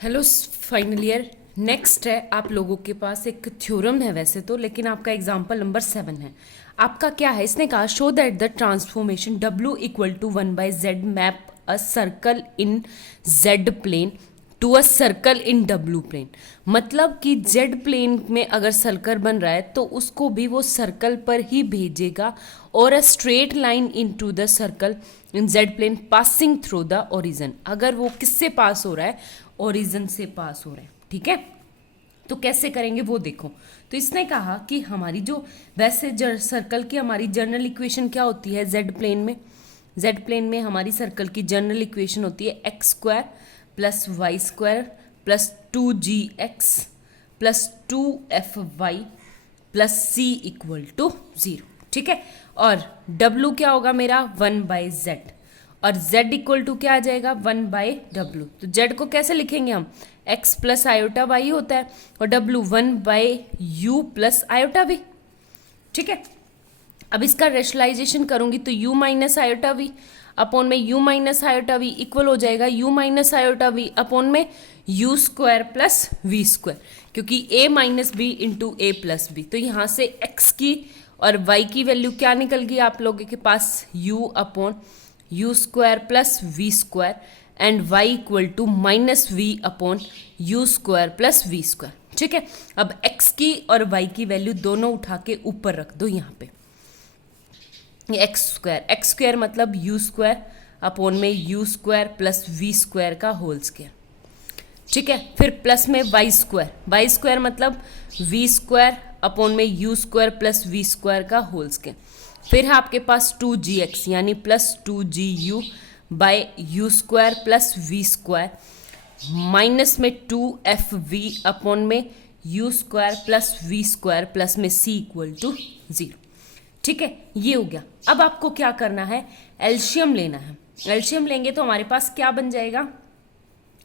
Hello final year. Next है आप लोगों के पास एक थ्योरम है वैसे तो, लेकिन आपका एग्जाम्पल नंबर 7 है। आपका क्या है, इसने कहा show that the transformation W equal to 1/z map a circle in z plane to a circle in W plane. मतलब कि z प्लेन में अगर सर्कल बन रहा है तो उसको भी वो सर्कल पर ही भेजेगा, और a straight line into the circle in z plane passing through the origin. अगर वो किससे पास हो रहा है, ओरिजन से पास हो रहा है। ठीक है, तो कैसे करेंगे वो देखो। तो इसने कहा कि हमारी जो वैसे सर्कल की हमारी जनरल इक्वेशन क्या होती है जेड प्लेन में। जेड प्लेन में हमारी सर्कल की जनरल इक्वेशन होती है x square plus y square plus 2gx plus 2fy plus c equal to 0। ठीक है, और w क्या होगा मेरा 1/z, और z इक्वल टू क्या आ जाएगा 1/w। तो z को कैसे लिखेंगे हम, x प्लस आयोटा वाई होता है, और w 1/u plus iota we. ठीक है, अब इसका रेशनलाइजेशन करूंगी तो u minus iota v upon में u minus iota v equal हो जाएगा u minus iota v upon में u square plus v square, क्योंकि a minus b into a plus b. तो यहाँ से x की और y की वैल्यू क्या निकल गई आप लोगों के पास, u upon u square plus v square and y equal to minus v upon u square plus v square. ठीक है, अब x की और y की वैल्यू दोनों उठा के ऊपर रख दो यहाँ पे। एक्स स्क्वायर मतलब यू स्क्वायर अपॉन में u square plus v square का होल स्क्वायर। ठीक है, फिर प्लस में वाई स्क्वायर मतलब वी स्क्वायर अपॉन में u square plus v square का होल स्क्वायर। फिर है आपके पास 2gx यानी plus 2gu by u square plus v square minus में 2fv अपॉन में u square plus v square plus में c इक्वल टू 0। ठीक है, ये हो गया। अब आपको क्या करना है, एलसीएम लेना है। एलसीएम लेंगे तो हमारे पास क्या बन जाएगा।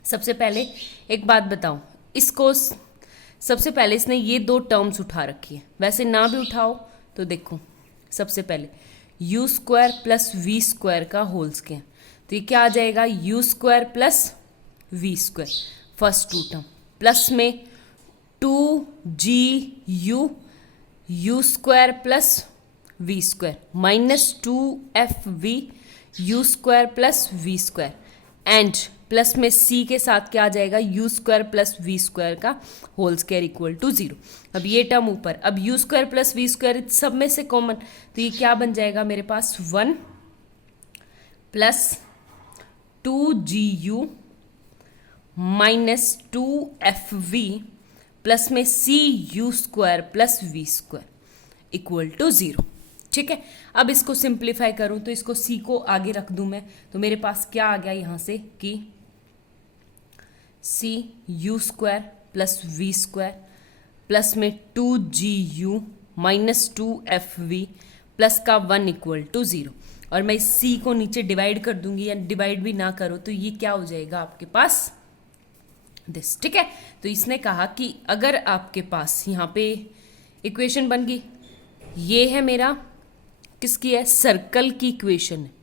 सबसे पहले एक बात बताऊं, इसको सबसे पहले इसने ये दो टर्म्स उठा रखी है, वैसे ना भी उठाओ तो देखो। सबसे पहले u square plus v square का होल स्क्वायर, तो ये क्या आ जाएगा u square plus v square first two term plus में 2gu u square plus v square minus 2fv u square plus v square and plus में c के साथ क्या आ जाएगा u square plus v square का होल स्क्वायर इक्वल टू 0। अब ये टर्म ऊपर, अब u square plus v square सब में से कॉमन, तो ये क्या बन जाएगा मेरे पास 1 plus 2gu minus 2fv plus में c u square plus v square equal to 0। ठीक है, अब इसको सिंप्लीफाई करूं तो इसको c को आगे रख दूं मैं, तो मेरे पास क्या आ गया यहां से कि c u square plus v square plus में 2gu माइनस 2fv प्लस का 1 इक्वल टू 0। और मैं इस c को नीचे डिवाइड कर दूंगी, या डिवाइड भी ना करो तो ये क्या हो जाएगा आपके पास दिस। ठीक है, तो इसने कहा कि अगर आपके पास यहाँ पे इक्वेशन बन गई, ये है मेरा किसकी है, सर्कल की इक्वेशन है।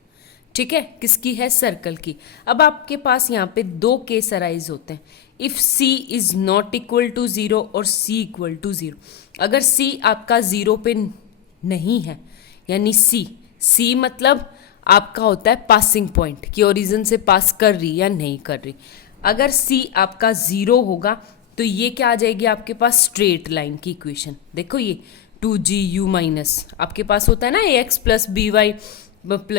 ठीक है, किसकी है, सर्कल की। अब आपके पास यहाँ पे दो केस अराइज होते हैं, if c is not equal to 0 और c इक्वल टू 0। अगर c आपका 0 पे नहीं है, यानी c मतलब आपका होता है पासिंग पॉइंट कि ओरिजिन से पास कर रही या नहीं कर रही। अगर c आपका 0 होगा तो ये क्या आ जाएगी आपके पास स्ट्रेट लाइन की इक्वेशन। देखो ये 2gu माइनस आपके पास होता है ना ax plus B Y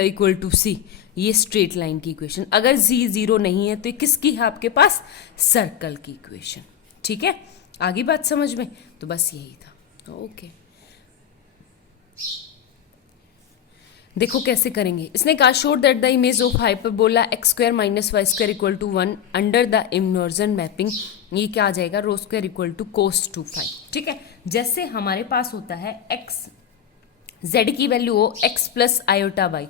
equal to C, ये स्ट्रेट लाइन की इक्वेशन। अगर z 0 नहीं है तो ये किसकी है आपके पास, सर्कल की इक्वेशन। ठीक है, आगे बात समझ में, तो बस यही था। ओके, देखो कैसे करेंगे। इसने कहा show that the image of hyperbola x square minus y square equal to 1 under the inversion mapping, ये क्या आ जाएगा rho square equal to cos 2 phi. ठीक है, जैसे हमारे पास होता है x z की वैल्यू हो x plus iota y,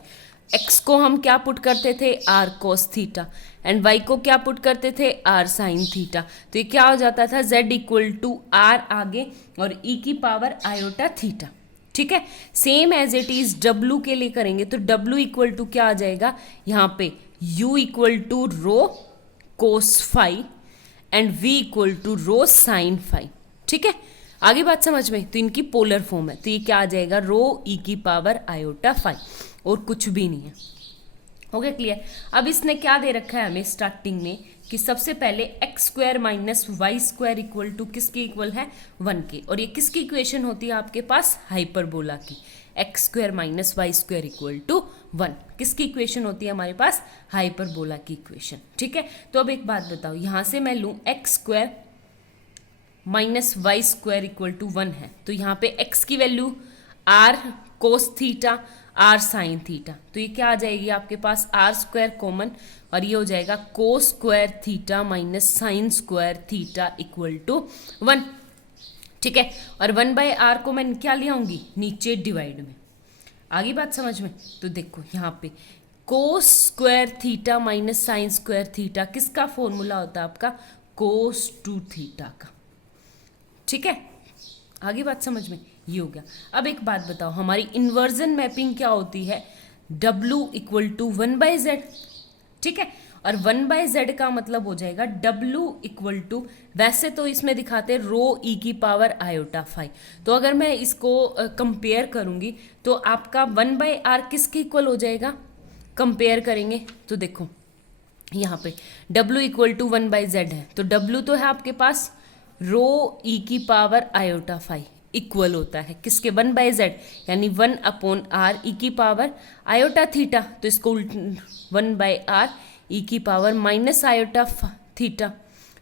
x को हम क्या पुट करते थे r cos theta and y को क्या पुट करते थे r साइन थीटा। तो ये क्या हो जाता था z इक्वल टू r आगे और e की पावर आयोटा थीटा। ठीक है, same as it is W के लिए करेंगे तो W इक्वल टू क्या आ जाएगा यहाँ पे U equal to rho cos phi and v equal to rho sine phi. ठीक है, आगे बात समझ में? तो इनकी पोलर फॉर्म है, तो ये क्या आ जाएगा, रो ई की पावर आयोटा फाई, और कुछ भी नहीं है। हो गया क्लियर? अब इसने क्या दे रखा है हमें स्टार्टिंग में कि सबसे पहले x square minus y square equal to किसके इक्वल है, 1 के, और ये किसकी इक्वेशन होती है आपके पास, हाइपरबोला की। X square minus y square equal to 1 किसकी इक्वेशन होती है हमारे पास, हाइपरबोला की इक्वेशन। ठीक है, तो अब एक बात बताओ, यहां से मैं लूं x square minus y square equal to 1 है, तो यहाँ पे x की value r cos theta r sine theta, तो ये क्या आ जाएगी आपके पास, r स्क्वायर कॉमन, और ये हो जाएगा cos square theta minus sine square theta equal to 1। ठीक है, और 1/r को मैं क्या ले आऊंगी, नीचे डिवाइड में। आगे बात समझ में? तो देखो यहाँ पे कोस square theta minus sine square theta किसका फॉर्मूला होता है आपका, कोस 2 थीटा का। ठीक है, आगे बात समझ में? ये हो गया। अब एक बात बताओ, हमारी इन्वर्जन मैपिंग क्या होती है, W इक्वल टू 1/z। ठीक है, और 1/z का मतलब हो जाएगा W इक्वल टू, वैसे तो इसमें दिखाते हैं रो ई की पावर आयोटा फाई, तो अगर मैं इसको कंपेयर करूंगी तो आपका 1/r किसके इक्वल हो जाएगा, कंपेयर करेंगे तो देखो यहाँ पे W इक्वल टू 1/z है, तो W तो है आपके पास रो ई की पावर आयोटा फाई, इक्वल होता है किसके, 1/z, यानी 1/r ई की पावर आयोटा थीटा, तो इसको 1/r ई की पावर माइनस आयोटा थीटा।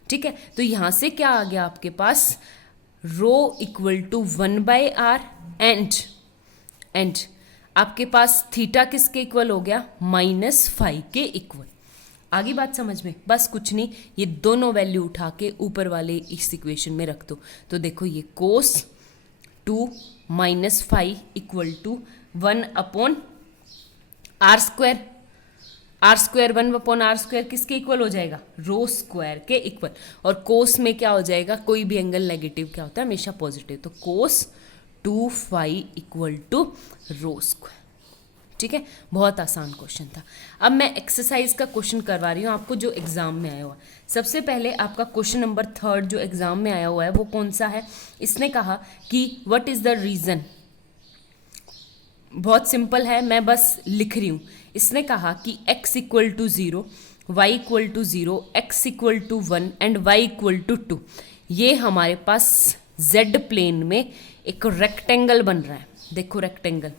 ठीक है, तो यहाँ से क्या आ गया आपके पास, rho equal to 1/r and आपके पास थीटा किसके इक्वल हो गया, माइनस फाई के इक्वल। आगे बात समझ में? बस कुछ नहीं, ये दोनों वैल्यू उठा के ऊपर वाले इस इक्वेशन में रख दो, तो देखो ये cos 2 minus phi equal to 1/r square, r square 1/r square किसके इक्वल हो जाएगा, रो स्क्वायर के इक्वल, और कोस में क्या हो जाएगा, कोई भी एंगल नेगेटिव क्या होता है, हमेशा पॉजिटिव, तो cos 2 phi equal to rho square. ठीक है, बहुत आसान क्वेश्चन था। अब मैं एक्सरसाइज का क्वेश्चन करवा रही हूँ आपको जो एग्जाम में आया हुआ है। सबसे पहले आपका क्वेश्चन नंबर 3 जो एग्जाम में आया हुआ है वो कौन सा है, इसने कहा कि व्हाट इज द रीजन, बहुत सिंपल है, मैं बस लिख रही हूँ। इसने कहा कि x equal to 0, y equal to 0, x equal to 1 and y equal to 2, ये हमारे पास z प्लेन में एक रेक्टेंगल बन रहा है। देखो रेक्टेंगल,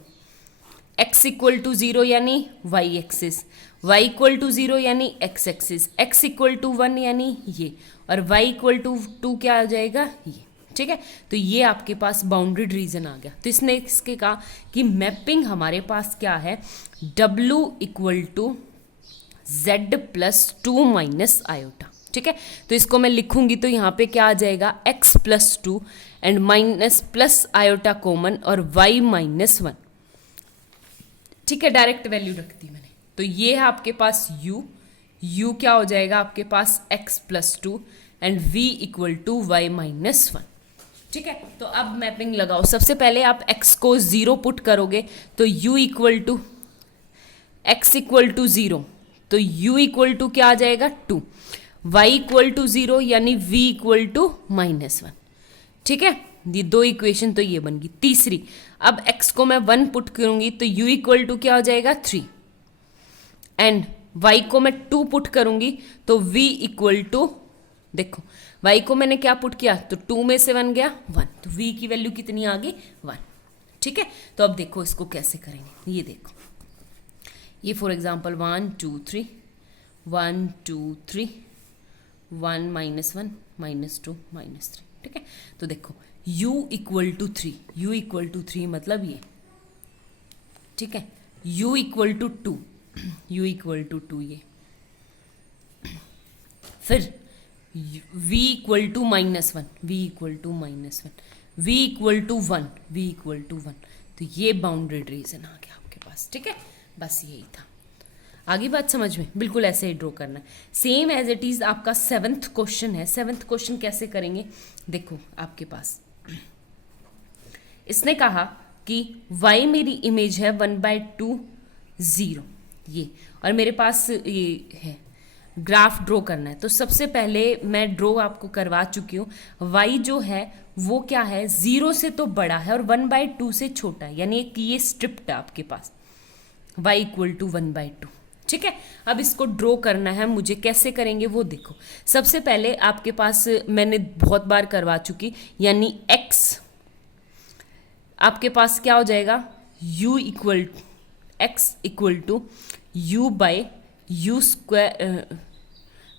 x इक्वल टू 0 यानी y axis, y equal to 0 यानी x axis, x equal to 1 यानी ये, और y इक्वल टू 2 क्या आ जाएगा, ये। ठीक है, तो ये आपके पास बाउंड्रीड रीजन आ गया। तो इसने इसके कहा कि मैपिंग हमारे पास क्या है, W equal to Z plus 2 minus iota. ठीक है, तो इसको मैं लिखूंगी तो यहाँ पे क्या आ जाएगा, x plus 2 and minus plus iota common और y माइनस 1। ठीक है, डायरेक्ट वैल्यू रखती मैंने, तो ये है आपके पास u क्या हो जाएगा आपके पास x plus 2 and v equal to y minus 1। ठीक है, तो अब मैपिंग लगाओ। सबसे पहले आप x को 0 पुट करोगे तो u equal to x equal to 0, तो u इक्वल टू क्या आ जाएगा 2, y इक्वल टू 0 यानी v इक्वल टू माइनस 1। ठीक है, ये दो इक्वेशन तो ये बन गई। तीसरी, अब x को मैं 1 पुट करूंगी तो u इक्वल टू क्या हो जाएगा 3, एंड y को मैं 2 पुट करूंगी तो v इक्वल टू, देखो y को मैंने क्या पुट किया तो 2 में से 1 गया 1, तो v की वैल्यू कितनी आ गई 1। ठीक है, तो अब देखो इसको कैसे करेंगे, ये देखो, ये for example 1 2 3 1 2 3 1 minus 1 minus 2 minus 3। ठीक है, तो देखो u equal to 3, u equal to 3 मतलब ये। ठीक है, u equal to 2, u equal to 2 ये, फिर v equal to minus 1, v equal to minus 1, v equal to 1, v equal to 1, तो ये बाउंड्रेड रीजन आ गया आपके पास। ठीक है, बस यही था। आगे बात समझ में? बिल्कुल ऐसे ही ड्रॉ करना है, सेम एज इट इज। आपका 7th क्वेश्चन है। 7th क्वेश्चन कैसे करेंगे, देखो आपके पास इसने कहा कि y मेरी इमेज है 1/2 0 ये, और मेरे पास ये है ग्राफ ड्रॉ करना है। तो सबसे पहले मैं ड्रॉ आपको करवा चुकी हूँ। y जो है वो क्या है, 0 से तो बड़ा है और 1/2 से छोटा है, यानी कि ये स्ट्रिप्ट है आपके पास, y इक्वल टू 1/2। ठीक है, अब इसको ड्रॉ करना है मुझे, कैसे करेंगे वो देखो। सबसे पहले आपके पास मैंने बहुत बार करवा चुकी, यानी x आपके पास क्या हो जाएगा, x equal to u by u square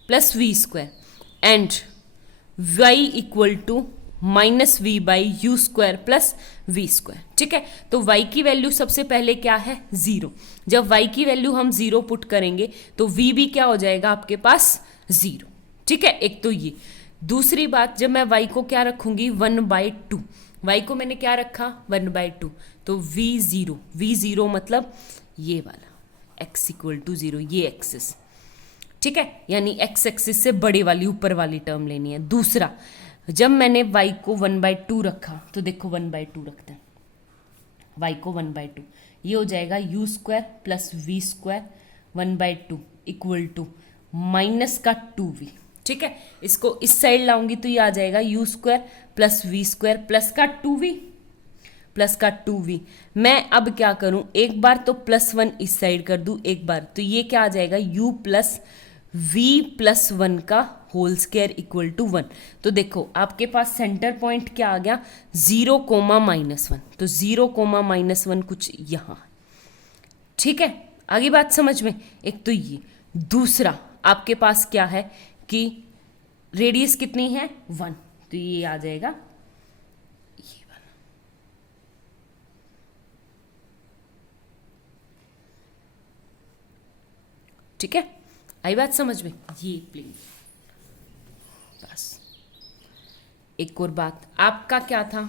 plus v square and y equal to minus v by u square plus v square. ठीक है, तो y की वैल्यू सबसे पहले क्या है, 0। जब y की वैल्यू हम 0 पुट करेंगे तो v भी क्या हो जाएगा आपके पास, 0। ठीक है, एक तो ये। दूसरी बात, जब मैं y को क्या रखूंगी, 1/2, y को मैंने क्या रखा, 1/2, तो v0 मतलब ये वाला x इक्वल टू 0, ये एक्सिस। ठीक है, यानी x एक्सिस से बड़े वाली ऊपर वाली टर्म लेनी है। दूसरा, जब मैंने y को 1/2 रखा तो देखो 1/2 रखते हैं, y को 1/2, ये हो जाएगा u square plus v square 1/2 equal to minus का 2v। ठीक है, इसको इस साइड लाऊंगी तो ये आ जाएगा u square plus v square plus का 2v। मैं अब क्या करूं, एक बार तो +1 इस साइड कर दूं, एक बार तो ये क्या आ जाएगा, u प्लस v प्लस 1 का होल स्क्वायर इक्वल टू 1। तो देखो आपके पास सेंटर पॉइंट क्या आ गया, 0,-1, तो 0,-1 कुछ यहाँ। ठीक है, आगे बात समझ में। एक तो ये, दूसरा आपके पास क्या है कि रेडियस कितनी है, 1, तो ये आ जाएगा ये वाला। ठीक है, आई बात समझ में, ये प्लीज। बस एक और बात, आपका क्या था,